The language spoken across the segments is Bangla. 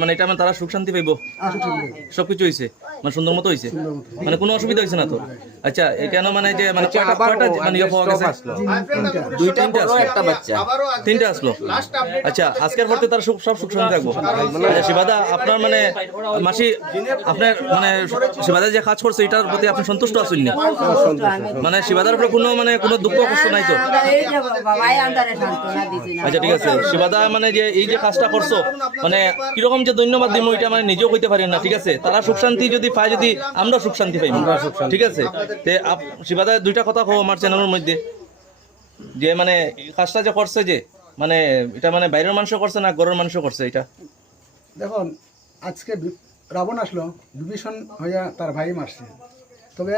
মানে এটা মানে তারা সুখ শান্তি পাইব, সবকিছু হয়েছে মানে সুন্দর মতো হয়েছে, মানে কোনো অসুবিধা হয়েছে না তো? আচ্ছা কেন মানে যে মানে তিনটা আসলো। আচ্ছা আজকের পর তারা সব সুখ শান্তি থাকবো। আচ্ছা শিবাদা, আপনার মানে মাসি আপনার মানে শিবাদা যে কাজ করছে এটার প্রতি আপনি সন্তুষ্ট আছেন না? মানে শিবাদার উপরে কোনো দুঃখ কষ্ট নাই তো? আচ্ছা ঠিক আছে শিবাদা, মানে যে এই যে কাজটা করছো মানে কিরকম যে ধন্যবাদ দিব এটা মানে নিজেও কইতে পারি না। ঠিক আছে, তারা সুখ শান্তি যদি পায়, যদি আমরা সুখ শান্তি পাই, ঠিক আছে। তে শিবাদা দুইটা কথা কও আমার চ্যানেলের মধ্যে, যে মানে কাজটা যে করছে যে মানে এটা মানে বাইরের মানুষ করছে না ঘরের মানুষ করছে এটা? দেখুন, আজকে রাবণ আসলো, বিভীষণ হইয়া তার ভাই মারছে, তবে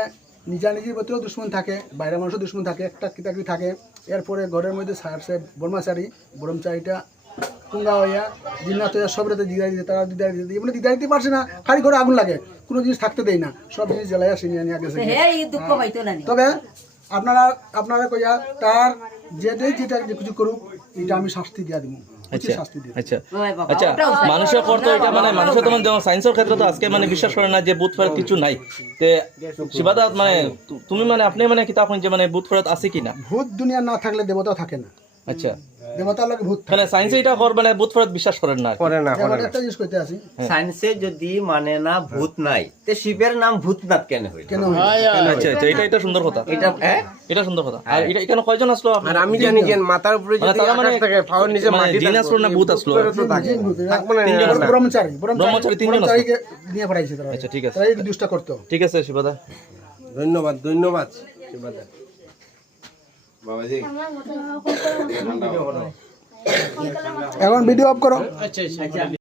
নিজা নিজের প্রতিও দুশ্মন থাকে, বাইরের মানুষও দুশ্মন থাকে, একটা কিতাকি থাকে। এরপরে ঘরের মধ্যে সারছে ব্রহ্মচারী, ব্রহ্মচারীটা কুঙ্গা হইয়া জিন্নাত হইয়া সব রাতে দিদারি দিতে, তারা দিদারি দিতে, মানে দিদারি দিতে পারছে না, খালি ঘরে আগুন লাগে, কোনো জিনিস থাকতে দেয় না, সব জিনিস জ্বালাইয়া ছিনিয়ে নিয়ে গেছে। তবে আপনারা কইয়া তার যেটা কিছু করুক, এটা আমি শাস্তি দিয়া দিব। আচ্ছা আচ্ছা, মানুষের করতো এটা মানে মানুষের তোমার সায়েন্সের ক্ষেত্রে তো আজকে মানে বিশ্বাস করে না যে ভূত ফেরত কিছু নাই। তে শিবাদা মানে তুমি মানে আপনি মানে কিতাব যে মানে ভূত ফেরত আছে কিনা? ভূত দুনিয়া না থাকলে দেবতা থাকে না। আচ্ছা, দেবতার লাগে ভূত মানে সায়েন্সে এটা কর মানে ভূত ফেরত বিশ্বাস করেন না? একটা জিনিস কইতে আছি, সায়েন্সে যদি মানে না ভূত নাই, তে শিবের নাম ভূতনাথ কেন হইল? আচ্ছা আচ্ছা, এটা সুন্দর কথা, এটা সুন্দর কথা। আর এটা এখানে কয়জন আসলো? আর আমি জানি যে মাথার উপরে যদি আকাশ থাকে, পাওয়ার নিচে মাটি জিন আসলো না ভূত আসলো? ব্রহ্মচারী তিনজন নিয়ে পড়াইছে তারা। আচ্ছা ঠিক আছে, তারা এই দুষ্টা করতো। ঠিক আছে শিবাদা, ধন্যবাদ ধন্যবাদ। এখন ভিডিও অফ করো।